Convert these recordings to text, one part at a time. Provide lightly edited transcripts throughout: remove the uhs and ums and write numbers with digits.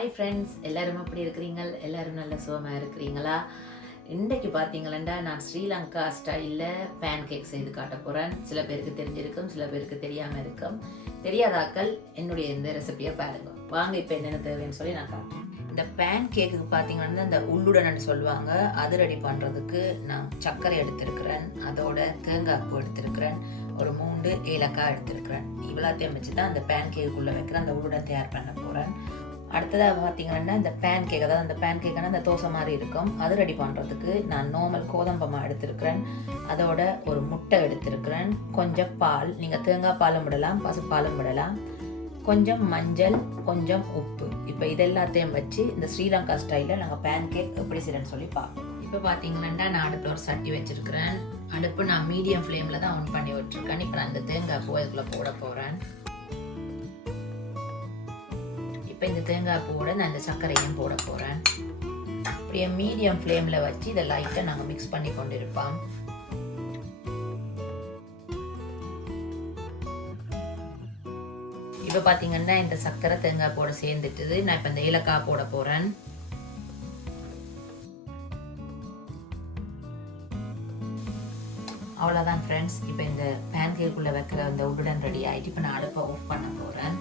Hi friends, எல்லாரும் எப்படி இருக்கிறீங்க? எல்லாரும் நல்ல சுகமாக இருக்கிறீங்களா? இன்றைக்கு பார்த்தீங்களா, நான் ஸ்ரீலங்கா ஸ்டைலில் பேன் கேக் செய்து காட்ட போகிறேன். சில பேருக்கு தெரிஞ்சிருக்கும், சில பேருக்கு தெரியாமல் இருக்கும். தெரியாதாக்கள் என்னுடைய இந்த ரெசிபியை பாருங்க. வாங்க இப்போ என்னென்ன தேவைன்னு சொல்லி நான் காட்டுறேன். இந்த பேன் கேக்குக்கு பார்த்தீங்கன்னா இந்த உள்ளுடன்னு சொல்லுவாங்க, அது ரெடி பண்ணுறதுக்கு நான் சர்க்கரை எடுத்திருக்கிறேன், அதோட தேங்காய் பூ எடுத்திருக்கிறேன், ஒரு 3 ஏலக்காய் எடுத்திருக்கிறேன். இவ்வளோத்தையும் வச்சு தான் அந்த பேன் கேக்குள்ளே வைக்கிற அந்த உள்ளுடன் தயார் பண்ண போகிறேன். அடுத்ததாக பார்த்தீங்கன்னா இந்த பேன் கேக், அதாவது அந்த பேன் கேக்கான அந்த தோசை மாதிரி இருக்கும், அது ரெடி பண்ணுறதுக்கு நான் நார்மல் கோதம்பமாக எடுத்திருக்கிறேன், அதோட ஒரு முட்டை எடுத்திருக்கிறேன், கொஞ்சம் பால், நீங்கள் தேங்காய் பாலும் விடலாம், பசுப்பாலும் விடலாம், கொஞ்சம் மஞ்சள், கொஞ்சம் உப்பு. இப்போ இது எல்லாத்தையும் வச்சு இந்த ஸ்ரீலங்கா ஸ்டைலில் நாங்கள் பேன் கேக் எப்படி செய்யணும்னு சொல்லி பார்ப்போம். இப்போ பார்த்தீங்கன்னா நான் அடுப்பில் ஒரு சட்டி வச்சுருக்கிறேன். அடுப்பு நான் மீடியம் ஃப்ளேமில் தான் ஆன் பண்ணி விட்டுருக்கேன். இப்போ நான் இந்த தேங்காய் பூ இதுக்குள்ளே போட போகிறேன். இப்போ இந்த தேங்காய் பூவோட நான் இந்த சர்க்கரையும் போட போகிறேன். அப்படியே மீடியம் ஃப்ளேமில் வச்சு இதை லைட்டாக நாங்கள் மிக்ஸ் பண்ணி கொண்டு இருப்போம். இப்போ பார்த்தீங்கன்னா இந்த சர்க்கரை தேங்காய் போட சேர்ந்துட்டுது. நான் இப்போ இந்த ஏலக்காய் போட போகிறேன். அவ்வளோதான் ஃப்ரெண்ட்ஸ். இப்போ இந்த பேன் கேக்குள்ளே வைக்கிற அந்த உடன் ரெடி ஆகிட்டு இப்போ நான் அடுப்பை ஆஃப் பண்ண போகிறேன்.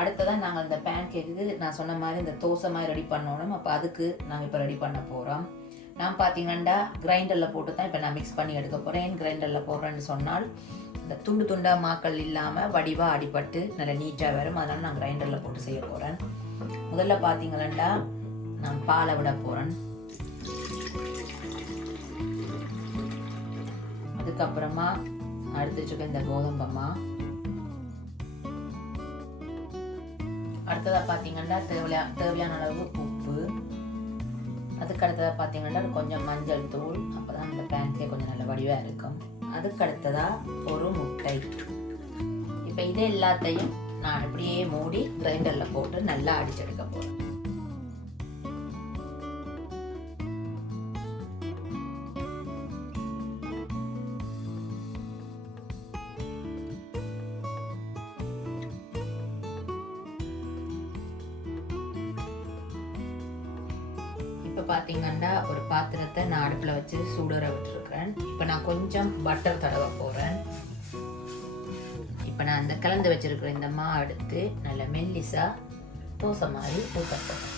அடுத்ததான் நாங்கள் இந்த பேன் கேக்கு நான் சொன்ன மாதிரி இந்த தோசை மாதிரி ரெடி பண்ணணும். அப்போ அதுக்கு நாங்கள் இப்போ ரெடி பண்ண போகிறோம். நான் பார்த்தீங்கன்னா கிரைண்டரில் போட்டு தான் இப்போ நான் மிக்ஸ் பண்ணி எடுக்க போகிறேன். ஏன் கிரைண்டரில் போடுறேன்னு சொன்னால் இந்த துண்டு துண்டாக மாக்கள் இல்லாமல் வடிவாக அடிபட்டு நல்லா நீட்டாக வரும். அதனால் நான் கிரைண்டரில் போட்டு செய்ய போகிறேன். முதல்ல பார்த்தீங்கன்னா நான் பாலை விட போகிறேன். அதுக்கப்புறமா எடுத்து வச்சுக்க இந்த கோதம்பமா. அடுத்ததாக பார்த்தீங்கன்னா தேவையான அளவு உப்பு. அதுக்கு அடுத்ததாக பார்த்தீங்கன்னா கொஞ்சம் மஞ்சள் தூள். அப்போ தான் இந்த பேன் கேக் கொஞ்சம் நல்ல வடிவாக இருக்கும். அதுக்கு அடுத்ததாக ஒரு முட்டை. இப்போ இது எல்லாத்தையும் நான் இப்படியே மூடி கிரைண்டரில் போட்டு நல்லா அடிச்செடுக்க போகிறேன். இப்போ பார்த்தீங்கன்னா ஒரு பாத்திரத்தை நான் அடுப்பில் வச்சு சூடற விட்டுருக்கிறேன். இப்போ நான் கொஞ்சம் பட்டர் தடவ போகிறேன். இப்போ நான் அந்த கலந்து வச்சிருக்கிற இந்த மா எடுத்து நல்ல மெல்லிசா தோசை மாதிரி ஊற்ற போகிறேன்.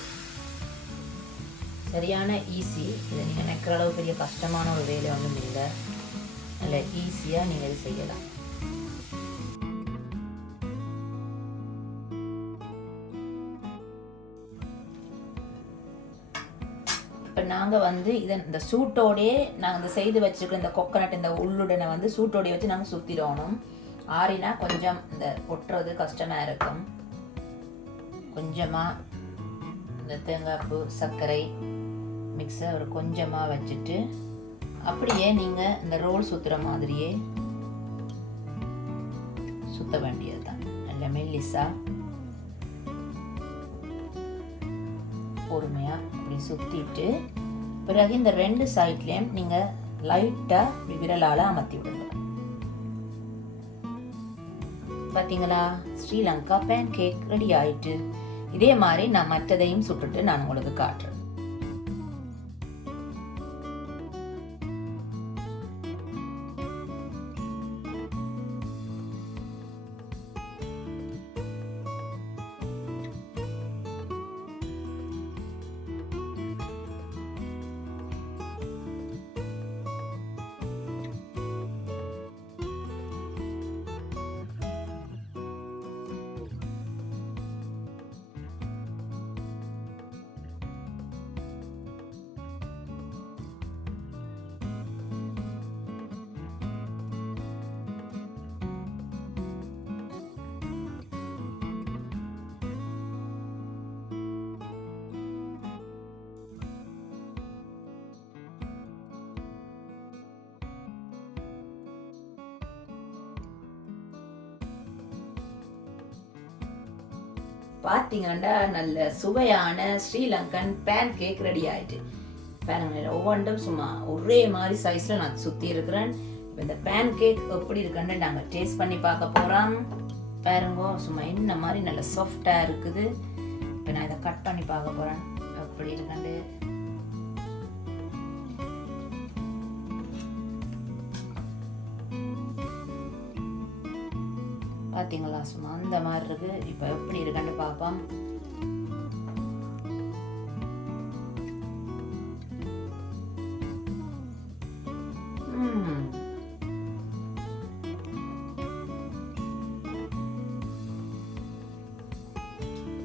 சரியான ஈஸி. இதை நீங்கள் நினைக்கிற அளவு பெரிய கஷ்டமான ஒரு வேலை ஒன்றும் இல்லை. நல்ல ஈஸியாக நீங்கள் இது செய்யலாம். இப்போ நாங்கள் இந்த சூட்டோடையே நாங்கள் இந்த செய்து வச்சுருக்கிற இந்த கொக்கனட் இந்த உள்ளுடனை சூட்டோடையே வச்சு நாங்கள் சுற்றிடணும். ஆறினா கொஞ்சம் இந்த ஒட்டுறது கஷ்டமாக இருக்கும். கொஞ்சமாக இந்த தேங்காய் பூ சர்க்கரை மிக்ஸை ஒரு கொஞ்சமாக வச்சுட்டு அப்படியே நீங்கள் இந்த ரோல் சுற்றுற மாதிரியே சுற்ற வேண்டியது தான். நல்ல மெல்லிசா பொறுமையாக அப்படி சுற்றிட்டு பிறகு இந்த 2 சைட்லேயும் நீங்கள் லைட்டாக விரலால் அமர்த்தி விடுங்க. பார்த்தீங்களா, ஸ்ரீலங்கா பேன் கேக் ரெடி ஆயிட்டு. இதே மாதிரி நான் மற்றதையும் சுட்டுட்டு நான் உங்களுக்கு காட்டுறேன். பார்த்தீங்கன்னா நல்ல சுவையான ஸ்ரீலங்கன் பேன் கேக் ரெடி ஆயிட்டு. பாருங்க, ஒவ்வொன்றும் சும்மா ஒரே மாதிரி சைஸில் நான் சுற்றி இருக்கிறேன். இப்போ இந்த பேன் கேக் எப்படி இருக்குன்னு நாங்கள் டேஸ்ட் பண்ணி பார்க்க போகிறோம். பாருங்க சும்மா என்ன மாதிரி நல்ல சாஃப்டாக இருக்குது. இப்போ நான் இதை கட் பண்ணி பார்க்க போகிறேன் எப்படி இருக்காண்டு. பார்த்தீங்களா சும்மா அந்த மாதிரி இருக்குது. இப்போ எப்படி இருக்காண்டு பார்ப்போம்.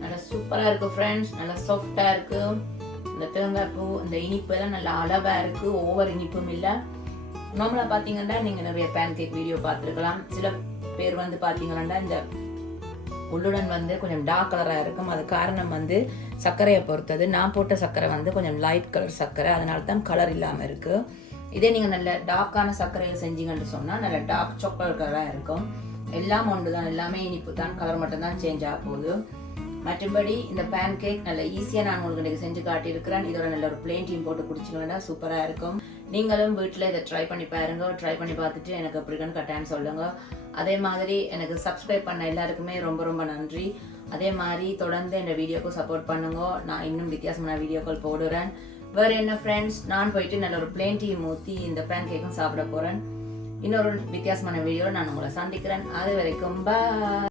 நல்லா சூப்பராக இருக்குது ஃப்ரெண்ட்ஸ். நல்லா சாஃப்டாக இருக்குது. இந்த தேங்காய் பூ இந்த இனிப்பு எல்லாம் நல்லா அளவாக இருக்குது. ஓவர் இனிப்பும் இல்லை. நார்மலாக பார்த்தீங்கன்னா நீங்கள் நிறைய பேன் கேக் வீடியோ பார்த்துருக்கலாம். சில பேர் வந்து பார்த்தீங்கன்னா இந்த உள்ளுடன் வந்து கொஞ்சம் டார்க் கலராக இருக்கும். அது காரணம் வந்து சர்க்கரையை பொறுத்தது. நான் போட்ட சர்க்கரை வந்து கொஞ்சம் லைட் கலர் சர்க்கரை, அதனால தான் கலர் இல்லாமல் இருக்குது. இதே நீங்கள் நல்ல டார்க்கான சர்க்கரையில் செஞ்சீங்கன்னு சொன்னால் நல்ல டார்க் சாக்லேட் கலராக இருக்கும். எல்லாம் ஒன்று தான், எல்லாமே இனிப்பு தான், கலர் மட்டும்தான் சேஞ்ச் ஆக போகுது. மற்றபடி இந்த பேன் கேக் நல்ல ஈஸியாக நான் உங்களுக்கு இன்றைக்கி செஞ்சு காட்டியிருக்கிறேன். இதோட நல்ல ஒரு பிளேன் டீம் போட்டு குடிச்சிங்கன்னா சூப்பராக இருக்கும். நீங்களும் வீட்டில் இதை ட்ரை பண்ணி பாருங்க. ட்ரை பண்ணி பார்த்துட்டு எனக்கு எப்படின்னு கட்டாயம் சொல்லுங்கள். அதே மாதிரி எனக்கு சப்ஸ்கிரைப் பண்ண எல்லாருக்குமே ரொம்ப ரொம்ப நன்றி. அதே மாதிரி தொடர்ந்து இந்த வீடியோக்கு சப்போர்ட் பண்ணுங்க. நான் இன்னும் வித்தியாசமான வீடியோக்கள் போடுறேன். வேறு என்ன ஃப்ரெண்ட்ஸ், நான் போயிட்டு நல்ல ஒரு பிளேன் டீ ஊற்றி இந்த பேன் கேக்கும் சாப்பிட போகிறேன். இன்னொரு வித்தியாசமான வீடியோவில் நான் உங்களை சந்திக்கிறேன். அது வரைக்கும் பாய்.